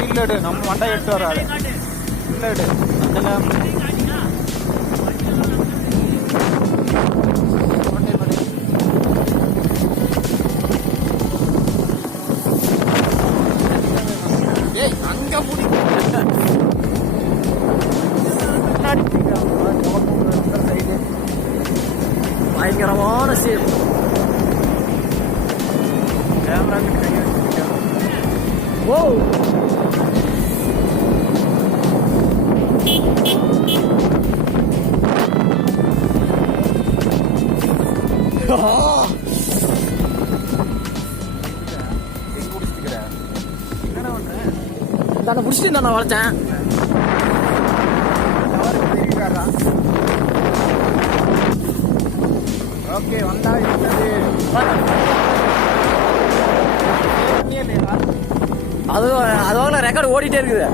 இல்லடு நம்ம மண்டை எடுத்து வராது இல்லடு அதெல்லாம் அங்க பயங்கரமான சீர் கேமரா ஓ தானே முடிச்சுட்டு நான் வளர்த்தேன் ஓகே வந்தா அது அதோட ரெக்கார்டு ஓடிட்டே இருக்குது.